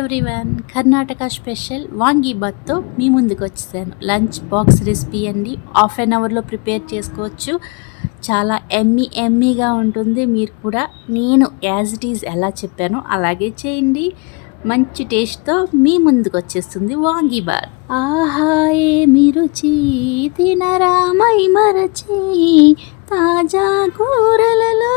Everyone, Karnataka special వాంగీబాత్తో మీ ముందుకు వచ్చేసాను. Lunch box recipe అండి. హాఫ్ అన్ అవర్లో ప్రిపేర్ చేసుకోవచ్చు. చాలా ఎమ్మీగా ఉంటుంది. మీరు కూడా నేను యాజ్ ఇట్ ఈజ్ ఎలా చెప్పానో అలాగే చేయండి. మంచి టేస్ట్తో మీ ముందుకు వచ్చేస్తుంది వాంగీబాత్. ఆహా ఏమి రుచి, తినరామై మరచి, తాజా కూరలలో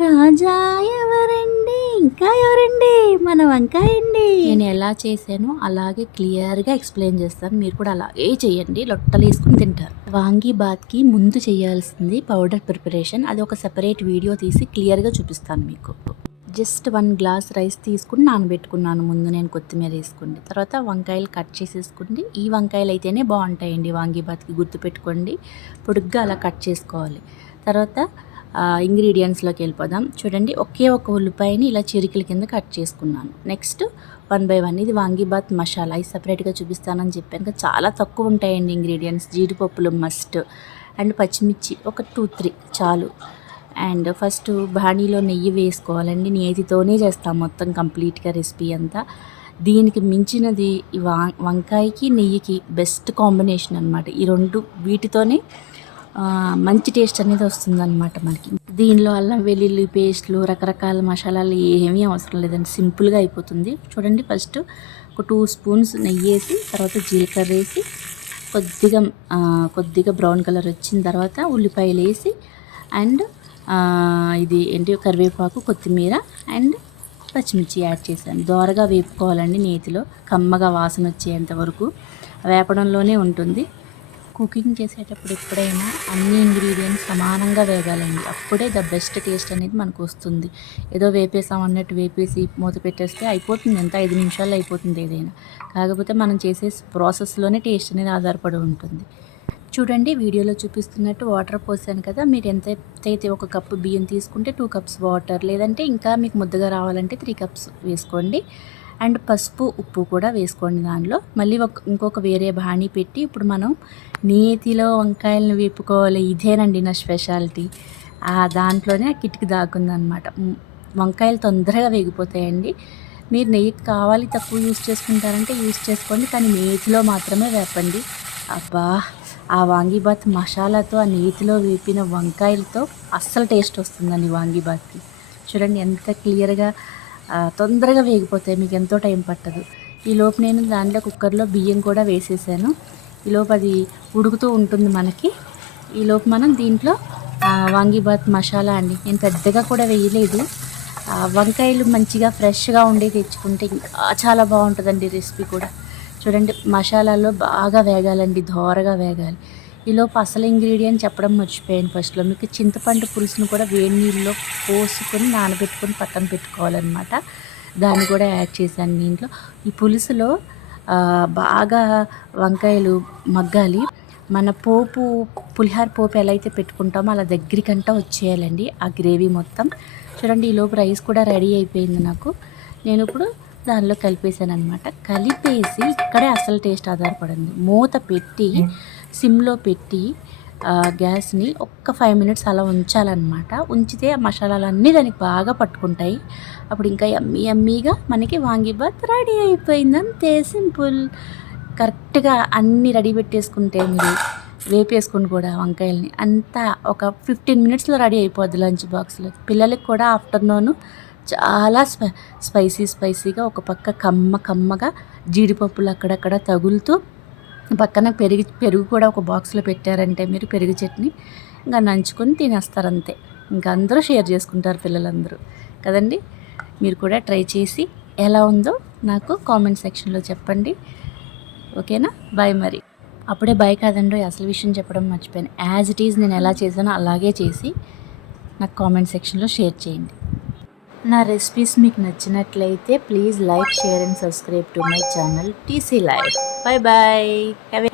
రాజా ఎవరండి, ఇంకా ఎవరండి, మన వంకాయ అండి. నేను ఎలా చేశానో అలాగే క్లియర్గా ఎక్స్ప్లెయిన్ చేస్తాను. మీరు కూడా అలాగే చేయండి, లొట్టలు వేసుకుని తింటారు. వాంగీబాత్కి ముందు చేయాల్సింది పౌడర్ ప్రిపరేషన్. అది ఒక సెపరేట్ వీడియో తీసి క్లియర్గా చూపిస్తాను మీకు. జస్ట్ 1 గ్లాస్ రైస్ తీసుకుని నానబెట్టుకున్నాను. ముందు నేను కొత్తిమీర వేసుకోండి, తర్వాత వంకాయలు కట్ చేసేసుకోండి. ఈ వంకాయలు అయితేనే బాగుంటాయండి వాంగీబాత్కి, గుర్తుపెట్టుకోండి. పొడుగ్గా అలా కట్ చేసుకోవాలి. తర్వాత ఇంగ్రీడియంట్స్లోకి వెళ్ళిపోదాం. చూడండి, ఒకే ఒక ఉల్లిపాయని ఇలా చిరికల కింద కట్ చేసుకున్నాను. నెక్స్ట్ 1 by 1 ఇది వాంగీబాత్ మసాలా. ఇది సపరేట్గా చూపిస్తానని చెప్పాను కదా, చాలా తక్కువ ఉంటాయండి ఇంగ్రీడియంట్స్. జీడిపప్పులు మస్ట్, అండ్ పచ్చిమిర్చి ఒక 2-3 చాలు. అండ్ ఫస్ట్ బాణీలో నెయ్యి వేసుకోవాలండి. నేతితోనే చేస్తాం మొత్తం కంప్లీట్గా రెసిపీ అంతా. దీనికి మించినది ఈ వంకాయకి నెయ్యికి బెస్ట్ కాంబినేషన్ అనమాట. ఈ రెండు వీటితోనే మంచి టేస్ట్ అనేది వస్తుందన్నమాట మనకి. దీనిలో అల్లం వెల్లుల్లి పేస్ట్లు, రకరకాల మసాలాలు ఏమీ అవసరం లేదండి, సింపుల్గా అయిపోతుంది. చూడండి, ఫస్ట్ ఒక 2 స్పూన్స్ నెయ్యి వేసి, తర్వాత జీలకర్ర వేసి, కొద్దిగా బ్రౌన్ కలర్ వచ్చిన తర్వాత ఉల్లిపాయలు వేసి, అండ్ ఇది ఏంటి కరివేపాకు, కొత్తిమీర అండ్ పచ్చిమిర్చి యాడ్ చేశాను. దోరగా వేపుకోవాలండి నేతిలో, కమ్మగా వాసన వచ్చేంత వరకు వేపడంలోనే ఉంటుంది. కుకింగ్ చేసేటప్పుడు ఎప్పుడైనా అన్ని ఇంగ్రీడియంట్స్ సమానంగా వేగాలండి, అప్పుడే ద బెస్ట్ టేస్ట్ అనేది మనకు వస్తుంది. ఏదో వేపేసాం అన్నట్టు వేపేసి మూత పెట్టేస్తే అయిపోతుంది, ఎంత 5 నిమిషాల్లో అయిపోతుంది ఏదైనా. కాకపోతే మనం చేసే ప్రాసెస్లోనే టేస్ట్ అనేది ఆధారపడి ఉంటుంది. చూడండి, వీడియోలో చూపిస్తున్నట్టు వాటర్ పోసాను కదా. మీరు ఎంతైతే 1 కప్పు బియ్యం తీసుకుంటే 2 కప్స్ వాటర్, లేదంటే ఇంకా మీకు ముద్దగా రావాలంటే 3 కప్స్ వేసుకోండి. అండ్ పసుపు, ఉప్పు కూడా వేసుకోండి దానిలో. మళ్ళీ ఇంకొక వేరే బాణీ పెట్టి ఇప్పుడు మనం నేతిలో వంకాయలను వేపుకోవాలి. ఇదేనండి నా స్పెషాలిటీ. దాంట్లోనే ఆ కిటికి దాక్కుందనమాట. వంకాయలు తొందరగా వేగిపోతాయండి. మీరు నెయ్యి కావాలి తక్కువ యూస్ చేసుకుంటారంటే యూస్ చేసుకోండి, కానీ నేతిలో మాత్రమే వేపండి. అబ్బా, ఆ వాంగీబాత్ మసాలాతో, ఆ నేతిలో వేపిన వంకాయలతో అస్సలు టేస్ట్ వస్తుందండి వాంగీబాత్కి. చూడండి ఎంత క్లియర్గా, తొందరగా వేగిపోతాయి, మీకు ఎంతో టైం పట్టదు. ఈలోపు నేను దాంట్లో కుక్కర్లో బియ్యం కూడా వేసేసాను. ఈలోపు అది ఉడుకుతూ ఉంటుంది మనకి. ఈలోపు మనం దీంట్లో వాంగీబాత్ మసాలా అండి, నేను పెద్దగా కూడా వేయలేదు. వంకాయలు మంచిగా ఫ్రెష్గా ఉండి తెచ్చుకుంటే ఇంకా చాలా బాగుంటుందండి రెసిపీ కూడా. చూడండి, మసాలాలో బాగా వేగాలండి, దోరగా వేగాలి. ఈలోపు అసలు ఇంగ్రీడియంట్ చెప్పడం మర్చిపోయాను ఫస్ట్లో మీకు. చింతపండు పులుసును కూడా వేడి నీళ్ళలో పోసుకొని నానబెట్టుకొని పక్కన పెట్టుకోవాలన్నమాట. దాన్ని కూడా యాడ్ చేశాను దీంట్లో. ఈ పులుసులో బాగా వంకాయలు మగ్గాలి. మన పులిహార పోపు ఎలా అయితే పెట్టుకుంటామో అలా దగ్గరికంటా వచ్చేయాలండి ఆ గ్రేవీ మొత్తం. చూడండి, ఈలోపు రైస్ కూడా రెడీ అయిపోయింది నాకు. నేను ఇప్పుడు దానిలో కలిపేసాను అనమాట. కలిపేసి ఇక్కడే అసలు టేస్ట్ ఆధారపడింది. మూత పెట్టి సిమ్లో పెట్టి గ్యాస్ని ఒక్క 5 minutes అలా ఉంచాలన్నమాట. ఉంచితే ఆ మసాలాలన్నీ దానికి బాగా పట్టుకుంటాయి. అప్పుడు ఇంకా యమ్మీగా మనకి వాంగీబాత్ రెడీ అయిపోయింది. అంతే సింపుల్. కరెక్ట్గా అన్నీ రెడీ పెట్టేసుకుంటే, మీరు వేపేసుకుని కూడా వంకాయల్ని అంతా ఒక 15 minutesలో రెడీ అయిపోద్ది లంచ్ బాక్స్లో. పిల్లలకి కూడా ఆఫ్టర్నూన్ చాలా స్పైసీగా, ఒక పక్క కమ్మగా జీడిపప్పులు అక్కడక్కడ తగులుతూ, పక్కన పెరుగు కూడా ఒక బాక్స్లో పెట్టారంటే మీరు పెరుగు చట్నీ ఇంకా నంచుకొని తినేస్తారు అంతే. ఇంకా అందరూ షేర్ చేసుకుంటారు పిల్లలందరూ కదండి. మీరు కూడా ట్రై చేసి ఎలా ఉందో నాకు కామెంట్ సెక్షన్లో చెప్పండి. ఓకేనా? బాయ్. మరి అప్పుడే బాయ్ కాదండి, అసలు విషయం చెప్పడం మర్చిపోయాను. యాజ్ ఇట్ ఈజ్ నేను ఎలా చేశానో అలాగే చేసి నాకు కామెంట్ సెక్షన్లో షేర్ చేయండి. నా రెసిపీస్ మీకు నచ్చినట్లయితే please like, share and subscribe to my channel TC Life. Bye bye.